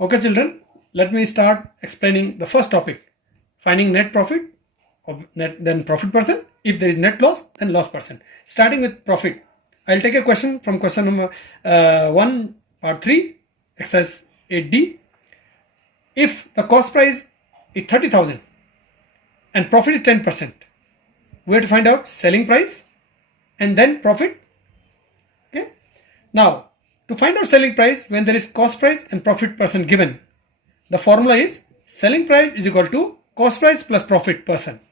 Okay children, let me start explaining the first topic, finding net profit, then profit percent. If there is net loss, then loss percent. Starting with profit, I'll take a question from question number 1 part 3 exercise 8D. If the cost price is 30,000 and profit is 10%, we have to find out selling price and then profit. Okay. Now, to find out selling price when there is cost price and profit percent given, the formula is selling price is equal to cost price plus profit percent.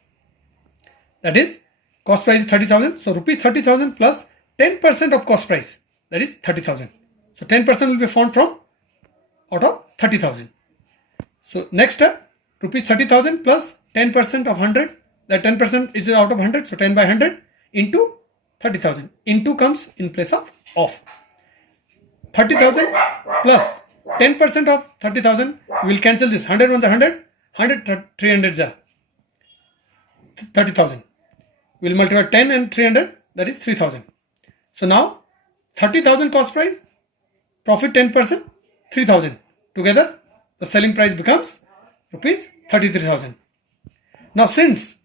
That is, cost price is 30,000. So rupees 30,000 plus 10% of cost price, that is 30,000. So 10% will be found from out of 30,000. So next step, rupees 30,000 plus 10% of 100. That 10% is out of 100. So 10 by 100 into 30,000. Into comes in place of off. 30,000 plus 10% of 30,000, we will cancel this. 100 1 100, 100 300 30,000. We will multiply 10 and 300, that is 3,000. So now 30,000 cost price, profit 10%, 3,000. Together the selling price becomes rupees 33,000. Now since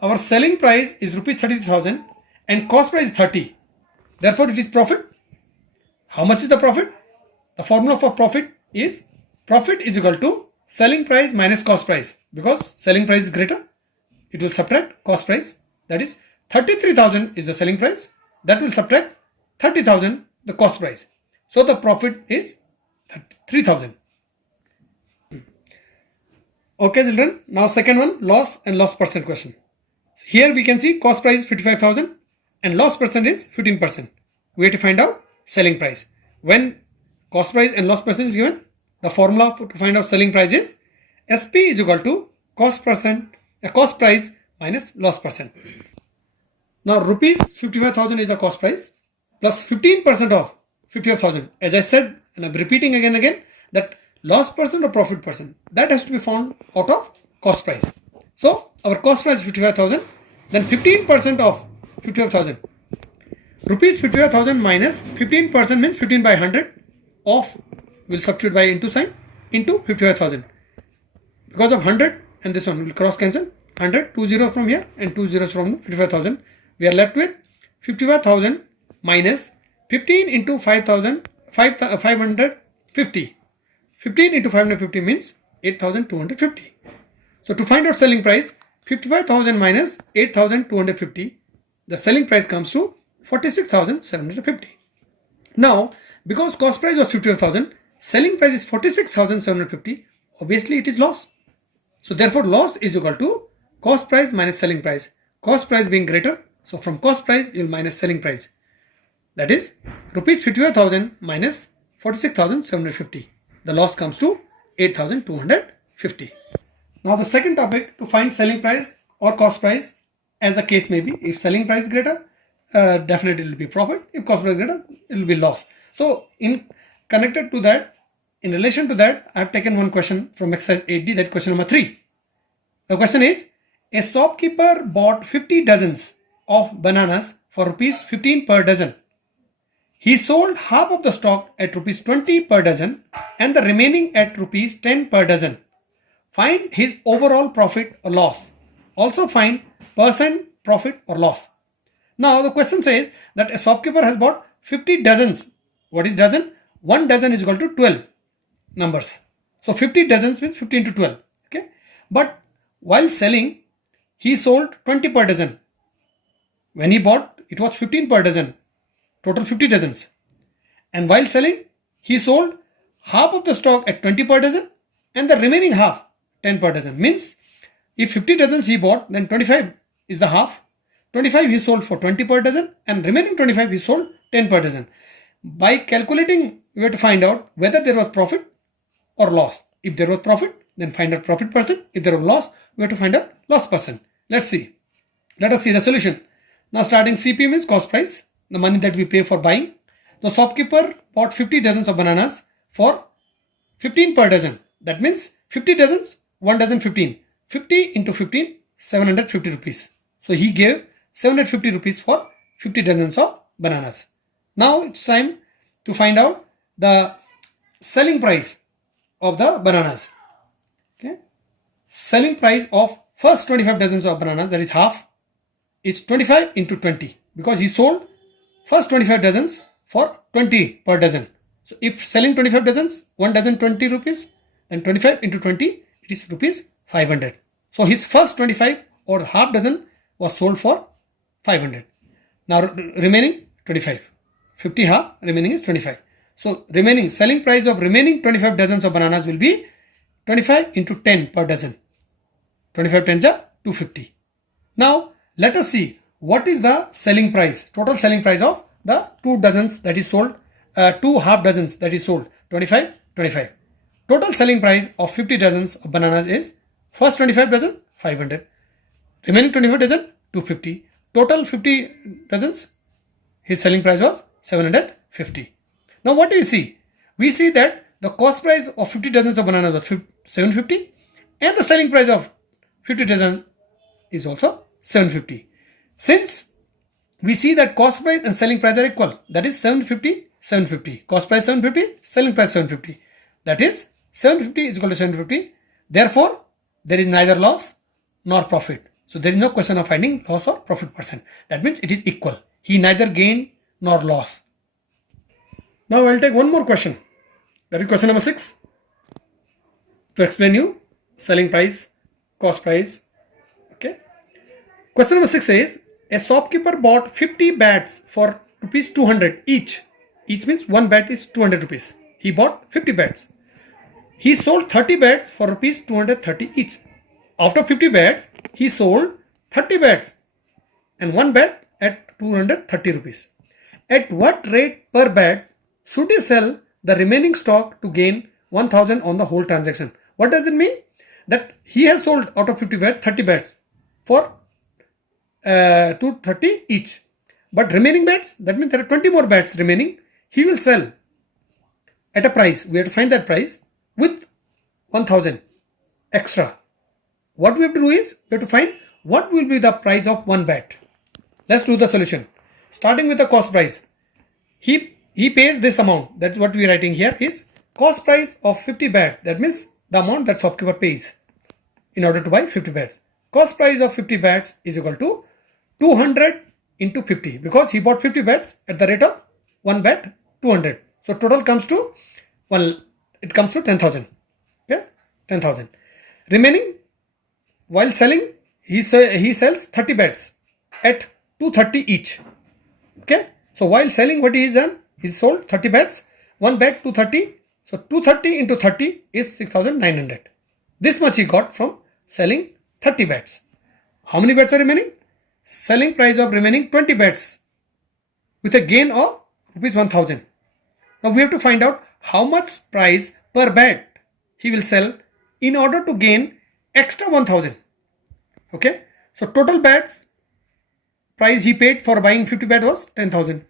our selling price is rupees 33,000 and cost price is 30, therefore it is profit. How much is the profit? The formula for profit is equal to selling price minus cost price. Because selling price is greater, it will subtract cost price. That is 33,000 is the selling price. That will subtract 30,000 the cost price. So the profit is 3,000. Okay children, now second one, loss and loss percent question. Here we can see cost price is 55,000 and loss percent is 15%. We have to find out selling price. When cost price and loss percent is given, the formula to find out selling price is SP is equal to cost price minus loss percent. Now rupees 55,000 is the cost price plus 15% of 55,000. As I said, and I'm repeating again and again, that loss percent or profit percent, that has to be found out of cost price. So our cost price is 55,000, then 15% of 55,000. Rupees 55,000 minus 15% means 15 by 100 of, will substitute by into sign, into 55,000. Because of 100 and this one will cross cancel, 100, 2 zeros from here and 2 zeros from 55,000. We are left with 55,000 minus 15 into 550. 15 into 550 means 8,250. So to find out selling price, 55,000 minus 8,250, the selling price comes to 46,750. Now, because cost price was 55,000, selling price is 46,750, obviously it is loss. So therefore loss is equal to cost price minus selling price. Cost price being greater, so from cost price you will minus selling price. That is rupees 55,000 minus 46,750. The loss comes to 8,250. Now the second topic, to find selling price or cost price, as the case may be. If selling price is greater, definitely it will be profit. If cost price is greater, it will be loss. So in relation to that, I have taken one question from exercise 8D, that question number 3. The question is, a shopkeeper bought 50 dozens of bananas for rupees 15 per dozen. He sold half of the stock at rupees 20 per dozen and the remaining at rupees 10 per dozen. Find his overall profit or loss. Also find percent profit or loss. Now the question says that a shopkeeper has bought 50 dozens. What is dozen? 1 dozen is equal to 12 numbers. So 50 dozens means 15 to 12. Okay. But while selling, he sold 20 per dozen. When he bought, it was 15 per dozen. Total 50 dozens. And while selling, he sold half of the stock at 20 per dozen and the remaining half 10 per dozen. Means if 50 dozens he bought, then 25 is the half. 25 he sold for 20 per dozen and remaining 25 he sold 10 per dozen. By calculating, we have to find out whether there was profit or loss. If there was profit, then find out profit percent. If there was loss, we have to find out loss percent. Let us see the solution. Now starting CP means cost price, the money that we pay for buying. The shopkeeper bought 50 dozens of bananas for 15 per dozen. That means 50 dozens, 1 dozen 15. 50 into 15, 750 rupees. So he gave 750 rupees for 50 dozens of bananas. Now it's time to find out the selling price of the bananas. Okay. Selling price of first 25 dozens of bananas, that is half, is 25 into 20, because he sold first 25 dozens for 20 per dozen. So if selling 25 dozens, one dozen 20 rupees, then 25 into 20, it is rupees 500. So his first 25 or half dozen was sold for 500. Now remaining 25. 50 half, remaining is 25. So remaining selling price of remaining 25 dozens of bananas will be 25 into 10 per dozen. 25 tens are 250. Now let us see what is the selling price, total selling price of the 2 dozens that is sold, 2 half dozens that is sold, 25, 25. Total selling price of 50 dozens of bananas is first 25 dozen 500, remaining 25 dozen 250. Total 50 dozens, his selling price was 750. Now what do you see? We see that the cost price of 50 dozens of bananas was 750 and the selling price of 50 dozens is also 750. Since we see that cost price and selling price are equal, that is 750, 750. Cost price 750, selling price 750. That is 750 is equal to 750. Therefore, there is neither loss nor profit. So there is no question of finding loss or profit percent. That means it is equal. He neither gained nor lost. Now I will take one more question. That is question number 6. To explain you selling price, cost price. Okay. Question number 6 says a shopkeeper bought 50 bats for rupees 200 each. Each means one bat is 200 rupees. He bought 50 bats. He sold 30 bats for rupees 230 each. After 50 bats, he sold 30 bats and one bat at 230 rupees. At what rate per bat should he sell the remaining stock to gain 1000 on the whole transaction? What does it mean? That he has sold out of 50 bats, 30 bats for 230 each. But remaining bats, that means there are 20 more bats remaining. He will sell at a price. We have to find that price with 1000 extra. What we have to do is we have to find what will be the price of one bat. Let's do the solution. Starting with the cost price. He pays this amount. That's what we are writing here is cost price of 50 bats. That means the amount that shopkeeper pays in order to buy 50 bats. Cost price of 50 bats is equal to 200 into 50 because he bought 50 bats at the rate of one bat 200. So total comes to, well, it comes to 10,000. Okay, 10,000. Remaining, while selling, he sells 30 bats at 230 each. Okay, so while selling, what he has done, he sold 30 bats, one bat 230. So 230 into 30 is 6,900. This much he got from selling 30 bats. How many bats are remaining? Selling price of remaining 20 bats with a gain of rupees 1000. Now we have to find out how much price per bat he will sell in order to gain extra 1000. Okay, so total bats price he paid for buying 50 bats was 10,000.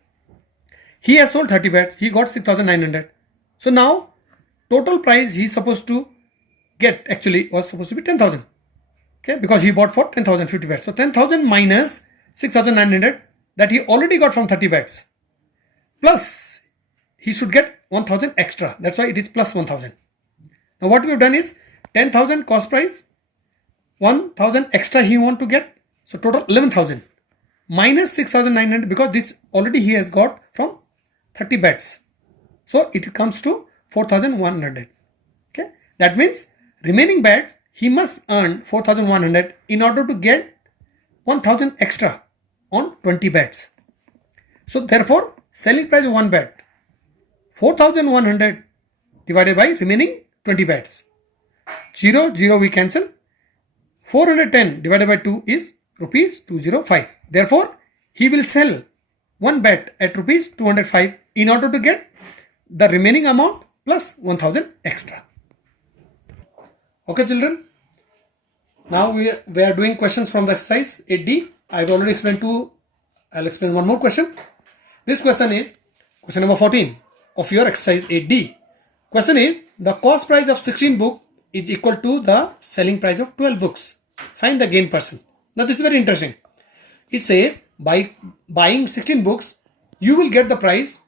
He has sold 30 bats, he got 6,900. So now total price he is supposed to get actually was supposed to be 10,000. Okay, because he bought for 10,000 50 bats. So 10,000 minus 6,900 that he already got from 30 bats. Plus he should get 1,000 extra. That's why it is plus 1,000. Now what we have done is 10,000 cost price, 1,000 extra he want to get. So total 11,000 minus 6,900 because this already he has got from 30 bats. So it comes to 4,100. Okay, that means remaining bats he must earn 4,100 in order to get 1,000 extra on 20 bats. So therefore selling price of one bat 4,100 divided by remaining 20 bats. 0, 0 we cancel. 410 divided by 2 is rupees 205. Therefore he will sell one bat at rupees 205 in order to get the remaining amount plus 1000 extra. Okay children, now we are doing questions from the exercise 8D. I have already explained two. I'll explain one more question. This question is question number 14 of your exercise 8D. Question is the cost price of 16 books is equal to the selling price of 12 books. Find the gain percent. Now this is very interesting. It says by buying 16 books you will get the price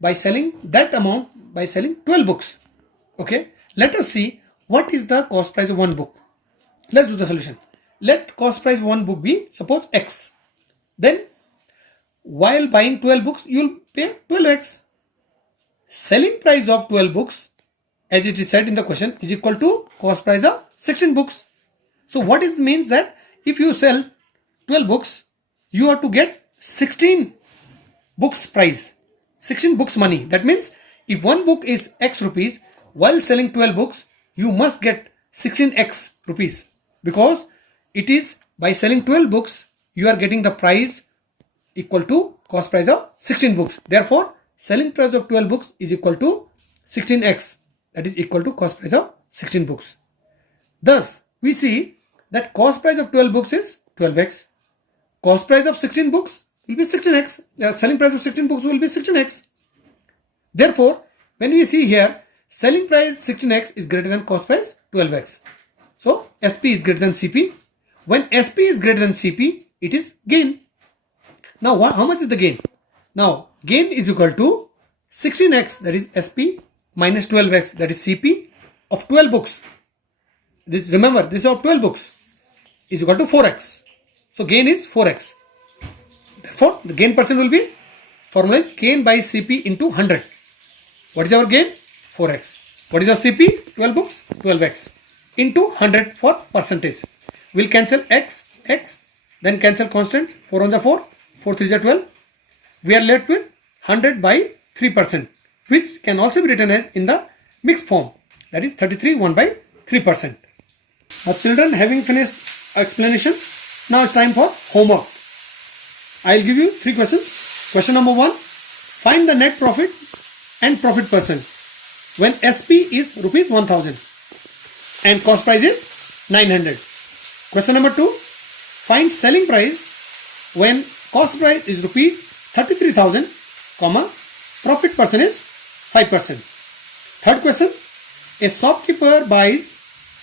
by selling that amount by selling 12 books. Okay, Let us see what is the cost price of one book. Let's do the solution. Let cost price of one book be suppose X. Then while buying 12 books, you will pay 12x. Selling price of 12 books, as it is said in the question, is equal to cost price of 16 books. So what it means that if you sell 12 books, you have to get 16 books price, 16 books money. That means if one book is X rupees, while selling 12 books, you must get 16x rupees, because it is by selling 12 books, you are getting the price equal to cost price of 16 books. Therefore, selling price of 12 books is equal to 16x, that is equal to cost price of 16 books. Thus, we see that cost price of 12 books is 12x. Cost price of 16 books will be 16x. Selling price of 16 books will be 16x. Therefore, when we see here, selling price 16x is greater than cost price 12x. So, SP is greater than CP. When SP is greater than CP, it is gain. Now, how much is the gain? Now, gain is equal to 16x, that is SP, minus 12x, that is CP, of 12 books. This, remember, this is of 12 books, is equal to 4x. So, gain is 4x. Therefore, the gain percent will be, formula is gain by CP into 100. What is our gain? 4x. What is our CP? 12 books? 12x. Into 100 for percentage. We'll cancel x, then cancel constants. 4 ones are 4, 4 3s are 12. We are left with 100 by 3%, which can also be written as in the mixed form, that is 33 1 by 3%. Now children, having finished explanation, now it's time for homework. I'll give you 3 questions. Question number 1, find the net profit and profit percent when SP is rupees 1000 and cost price is 900. Question number 2, find selling price when cost price is rupees 33,000, profit percent is 5%. Third question, a shopkeeper buys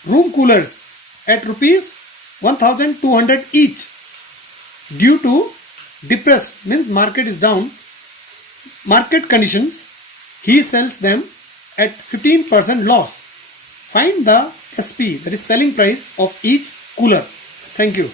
room coolers at rupees 1,200 each. Due to depressed, means market is down, market conditions, he sells them at 15% loss. Find the SP, that is selling price of each cooler. Thank you.